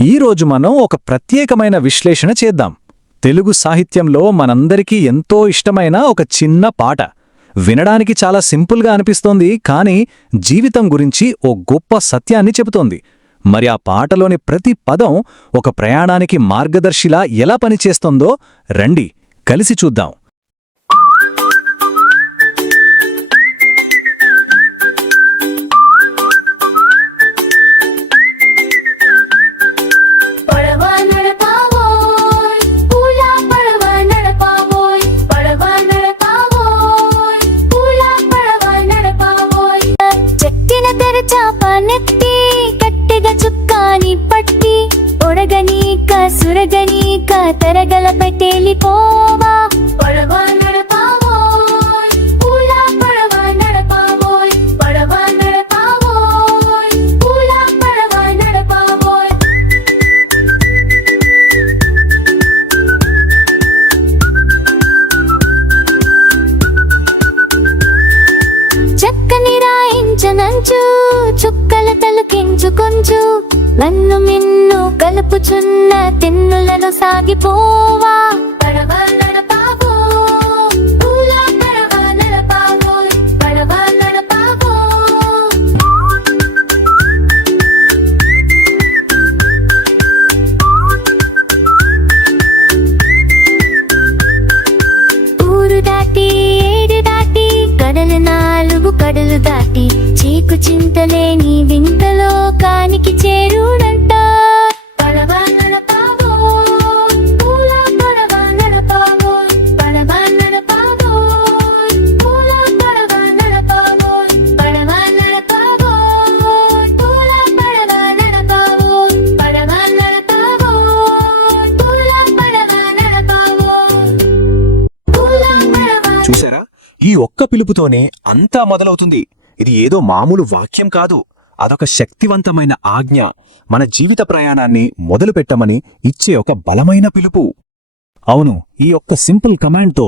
ఈరోజు మనం ఒక ప్రత్యేకమైన విశ్లేషణ చేద్దాం. తెలుగు సాహిత్యంలో మనందరికీ ఎంతో ఇష్టమైన ఒక చిన్న పాట. వినడానికి చాలా సింపుల్గా అనిపిస్తోంది, కానీ జీవితం గురించి ఓ గొప్ప సత్యాన్ని చెబుతోంది. మరి ఆ పాటలోని ప్రతి పదం ఒక ప్రయాణానికి మార్గదర్శిలా ఎలా పనిచేస్తోందో రండి కలిసి చూద్దాం. సురగనీక తరగల పెట్టేలిపోవా పడవా నడపావోయ్ పూలా పడవా నడపావోయ్ పడవా నడపావోయ్ పూలా పడవా నడపావోయ్. చక్కని రాయించనంచు చుక్కల తలుకించు కొంచు నన్ను మిన్ను కలుపుచున్న తెన్నులను సాగిపోవా పడవా నడపావోయ్ పూలా పడవా నడపావోయ్ పడవా నడపావోయ్. ఊరు దాటి ఏడు దాటి కడలు నాలుగు కడలు దాటి చీకు చింతలేని వింతలో కానికి చేరుడంట పడవా నడపావోయ్ పూలా పడవా నడపావోయ్ పడవా నడపావోయ్ పూలా పడవా నడపావోయ్ పడవా నడపావోయ్ పూలా పడవా నడపావోయ్ పడవా నడపావోయ్ పూలా పడవా నడపావోయ్ పూలా పడవా. చూసారా, ఈ ఒక్క పిలుపుతోనే అంతా మొదలవుతుంది. ఇది ఏదో మామూలు వాక్యం కాదు, అదొక శక్తివంతమైన ఆజ్ఞ. మన జీవిత ప్రయాణాన్ని మొదలుపెట్టమని ఇచ్చే ఒక బలమైన పిలుపు. అవును, ఈ ఒక్క సింపుల్ కమాండ్తో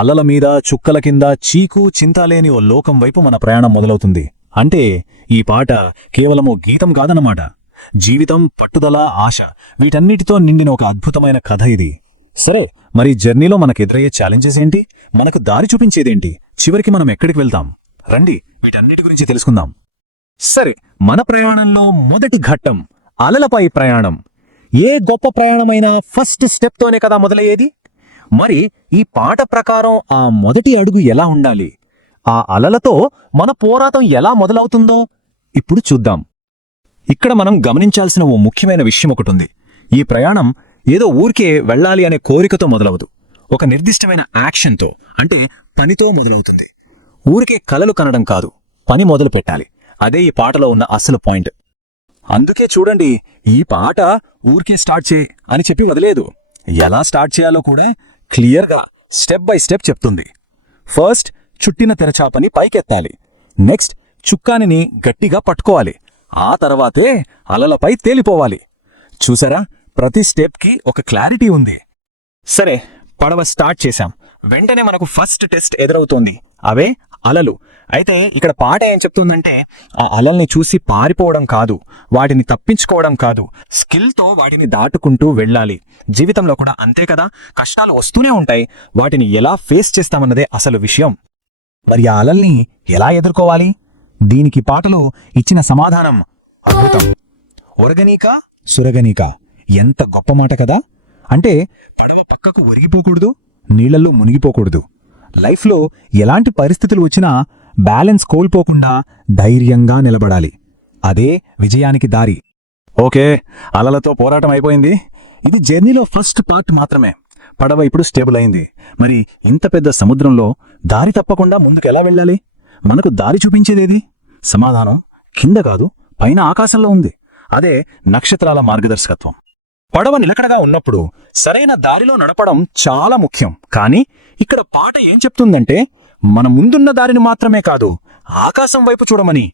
అలల మీద చుక్కల కింద చీకు చింతాలేని ఓ లోకం వైపు మన ప్రయాణం మొదలవుతుంది. అంటే ఈ పాట కేవలము గీతం కాదన్నమాట. జీవితం, పట్టుదల, ఆశ వీటన్నిటితో నిండిన ఒక అద్భుతమైన కథ ఇది. సరే, మరి జర్నీలో మనకెదురయ్యే ఛాలెంజెస్ ఏంటి? మనకు దారి చూపించేదేంటి? చివరికి మనం ఎక్కడికి వెళ్తాం? రండి వీటన్నిటి గురించి తెలుసుకుందాం. సరే, మన ప్రయాణంలో మొదటి ఘట్టం అలలపై ప్రయాణం. ఏ గొప్ప ప్రయాణమైనా ఫస్ట్ స్టెప్తోనే కదా మొదలయ్యేది. మరి ఈ పాట ప్రకారం ఆ మొదటి అడుగు ఎలా ఉండాలి? ఆ అలలతో మన పోరాటం ఎలా మొదలవుతుందో ఇప్పుడు చూద్దాం. ఇక్కడ మనం గమనించాల్సిన ఓ ముఖ్యమైన విషయం ఒకటుంది. ఈ ప్రయాణం ఏదో ఊరికే వెళ్ళాలి అనే కోరికతో మొదలవదు. ఒక నిర్దిష్టమైన యాక్షన్తో, అంటే పనితో మొదలవుతుంది. ఊరికే కలలు కనడం కాదు, పని మొదలు పెట్టాలి. అదే ఈ పాటలో ఉన్న అసలు పాయింట్. అందుకే చూడండి, ఈ పాట ఊరికే స్టార్ట్ చేయి అని చెప్పి వదిలేదు. ఎలా స్టార్ట్ చేయాలో కూడా క్లియర్గా స్టెప్ బై స్టెప్ చెప్తుంది. ఫస్ట్, చుట్టిన తెరచాపని పైకెత్తాలి. నెక్స్ట్, చుక్కానిని గట్టిగా పట్టుకోవాలి. ఆ తర్వాతే అలలపై తేలిపోవాలి. చూసారా, ప్రతి స్టెప్కి ఒక క్లారిటీ ఉంది. సరే, పడవ స్టార్ట్ చేశాం. వెంటనే మనకు ఫస్ట్ టెస్ట్ ఎదురవుతోంది. అవే అలలు. అయితే ఇక్కడ పాట ఏం చెప్తుందంటే, ఆ అలల్ని చూసి పారిపోవడం కాదు, వాటిని తప్పించుకోవడం కాదు, స్కిల్తో వాటిని దాటుకుంటూ వెళ్ళాలి. జీవితంలో కూడా అంతే కదా, కష్టాలు వస్తూనే ఉంటాయి. వాటిని ఎలా ఫేస్ చేస్తామన్నదే అసలు విషయం. మరి ఆ అలల్ని ఎలా ఎదుర్కోవాలి? దీనికి పాటలో ఇచ్చిన సమాధానం అద్భుతం. ఒరగనీక సురగనీక. ఎంత గొప్ప మాట కదా. అంటే పడవ పక్కకు ఒరిగిపోకూడదు, నీళ్లలో మునిగిపోకూడదు. లైఫ్లో ఎలాంటి పరిస్థితులు వచ్చినా బ్యాలెన్స్ కోల్పోకుండా ధైర్యంగా నిలబడాలి. అదే విజయానికి దారి. ఓకే, అలలతో పోరాటం అయిపోయింది. ఇది జర్నీలో ఫస్ట్ పార్ట్ మాత్రమే. పడవ ఇప్పుడు స్టేబుల్ అయింది. మరి ఇంత పెద్ద సముద్రంలో దారి తప్పకుండా ముందుకెలా వెళ్ళాలి? మనకు దారి చూపించేదేది? సమాధానం కింద కాదు, పైన ఆకాశంలో ఉంది. అదే నక్షత్రాల మార్గదర్శకత్వం. పడవ నిలకడగా ఉన్నప్పుడు సరైన దారిలో నడపడం చాలా ముఖ్యం. కానీ ఇక్కడ పాట ఏం చెప్తుందంటే, మన ముందున్న దారిని మాత్రమే కాదు, ఆకాశం వైపు చూడమని.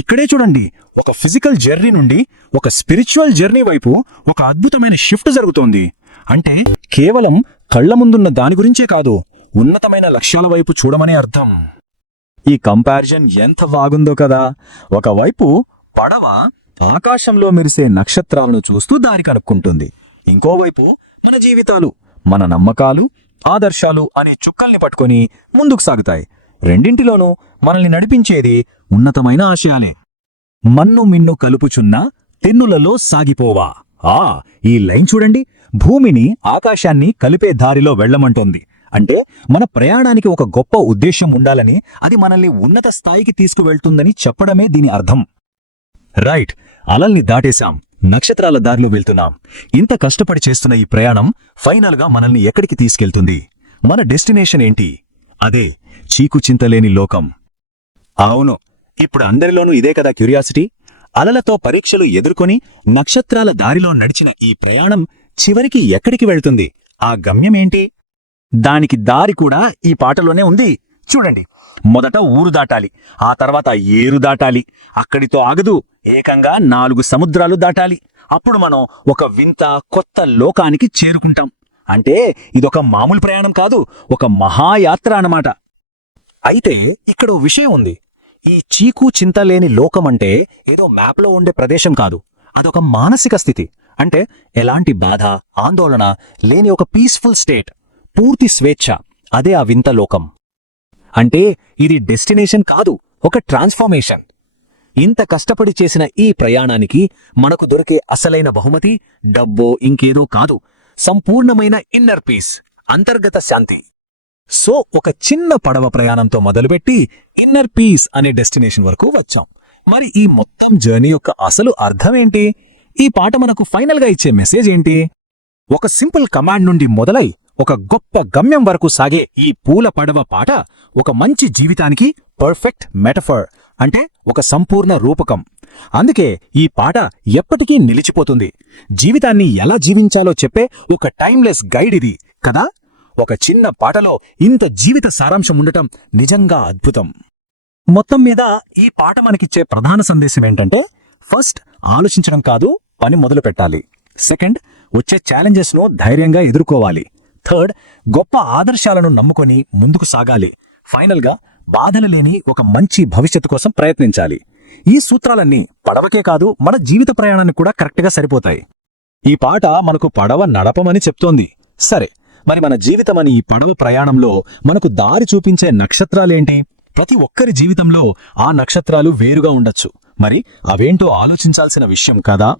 ఇక్కడే చూడండి, ఒక ఫిజికల్ జర్నీ నుండి ఒక స్పిరిచువల్ జర్నీ వైపు ఒక అద్భుతమైన షిఫ్ట్ జరుగుతోంది. అంటే కేవలం కళ్ల ముందున్న దాని గురించే కాదు, ఉన్నతమైన లక్ష్యాల వైపు చూడమనే అర్థం. ఈ కంపారిజన్ ఎంత బాగుందో కదా. ఒకవైపు పడవ ఆకాశంలో మెరిసే నక్షత్రాలను చూస్తూ దారి కనుక్కుంటుంది. ఇంకోవైపు మన జీవితాలు, మన నమ్మకాలు, ఆదర్శాలు అనే చుక్కల్ని పట్టుకొని ముందుకు సాగుతాయి. రెండింటిలోనూ మనల్ని నడిపించేది ఉన్నతమైన ఆశయాలే. మన్ను మిన్ను కలుపుచున్న తెన్నులలో సాగిపోవా. ఈ లైన్ చూడండి, భూమిని ఆకాశాన్ని కలిపే దారిలో వెళ్లమంటోంది. అంటే మన ప్రయాణానికి ఒక గొప్ప ఉద్దేశం ఉండాలని, అది మనల్ని ఉన్నత స్థాయికి తీసుకువెళ్తుందని చెప్పడమే దీని అర్థం. రైట్, అలల్ని దాటేశాం, నక్షత్రాల దారిలో వెళ్తున్నాం. ఇంత కష్టపడి చేస్తున్న ఈ ప్రయాణం ఫైనల్గా మనల్ని ఎక్కడికి తీసుకెళ్తుంది? మన డెస్టినేషన్ ఏంటి? అదే చీకుచింతలేని లోకం. అవును, ఇప్పుడు అందరిలోనూ ఇదే కదా క్యూరియాసిటీ. అలలతో పరీక్షలు ఎదుర్కొని నక్షత్రాల దారిలో నడిచిన ఈ ప్రయాణం చివరికి ఎక్కడికి వెళ్తుంది? ఆ గమ్యమేంటి? దానికి దారి కూడా ఈ పాటలోనే ఉంది. చూడండి, మొదట ఊరు దాటాలి, ఆ తర్వాత ఏరు దాటాలి, అక్కడితో ఆగదు, ఏకంగా 4 సముద్రాలు దాటాలి. అప్పుడు మనం ఒక వింత కొత్త లోకానికి చేరుకుంటాం. అంటే ఇదొక మామూలు ప్రయాణం కాదు, ఒక మహాయాత్ర అన్నమాట. అయితే ఇక్కడ ఓ విషయం ఉంది. ఈ చీకు చింతలేని లోకమంటే ఏదో మ్యాప్లో ఉండే ప్రదేశం కాదు, అదొక మానసిక స్థితి. అంటే ఎలాంటి బాధ, ఆందోళన లేని ఒక పీస్ఫుల్ స్టేట్, పూర్తి స్వేచ్ఛ. అదే ఆ వింత లోకం. అంటే ఇది డెస్టినేషన్ కాదు, ఒక ట్రాన్స్ఫర్మేషన్. ఇంత కష్టపడి చేసిన ఈ ప్రయాణానికి మనకు దొరికే అసలైన బహుమతి డబ్బో ఇంకేదో కాదు, సంపూర్ణమైన ఇన్నర్ పీస్, అంతర్గత శాంతి. సో ఒక చిన్న పడవ ప్రయాణంతో మొదలుపెట్టి ఇన్నర్ పీస్ అనే డెస్టినేషన్ వరకు వచ్చాం. మరి ఈ మొత్తం జర్నీ యొక్క అసలు అర్థమేంటి? ఈ పాట మనకు ఫైనల్గా ఇచ్చే మెసేజ్ ఏంటి? ఒక సింపుల్ కమాండ్ నుండి మొదలై ఒక గొప్ప గమ్యం వరకు సాగే ఈ పూల పడవ పాట ఒక మంచి జీవితానికి పర్ఫెక్ట్ మెటఫర్, అంటే ఒక సంపూర్ణ రూపకం. అందుకే ఈ పాట ఎప్పటికీ నిలిచిపోతుంది. జీవితాన్ని ఎలా జీవించాలో చెప్పే ఒక టైమ్లెస్ గైడ్ ఇది కదా. ఒక చిన్న పాటలో ఇంత జీవిత సారాంశం ఉండటం నిజంగా అద్భుతం. మొత్తం మీద ఈ పాట మనకిచ్చే ప్రధాన సందేశం ఏంటంటే, ఫస్ట్ ఆలోచించడం కాదు, పని మొదలు పెట్టాలి. సెకండ్, వచ్చే ఛాలెంజెస్ను ధైర్యంగా ఎదుర్కోవాలి. థర్డ్, గొప్ప ఆదర్శాలను నమ్ముకొని ముందుకు సాగాలి. ఫైనల్గా బాధలు లేని ఒక మంచి భవిష్యత్తు కోసం ప్రయత్నించాలి. ఈ సూత్రాలన్నీ పడవకే కాదు, మన జీవిత ప్రయాణానికి కూడా కరెక్ట్గా సరిపోతాయి. ఈ పాట మనకు పడవ నడపమని చెప్తోంది. సరే, మరి మన జీవితమని ఈ పడవ ప్రయాణంలో మనకు దారి చూపించే నక్షత్రాలేంటి? ప్రతి ఒక్కరి జీవితంలో ఆ నక్షత్రాలు వేరుగా ఉండొచ్చు. మరి అవేంటో ఆలోచించాల్సిన విషయం కదా.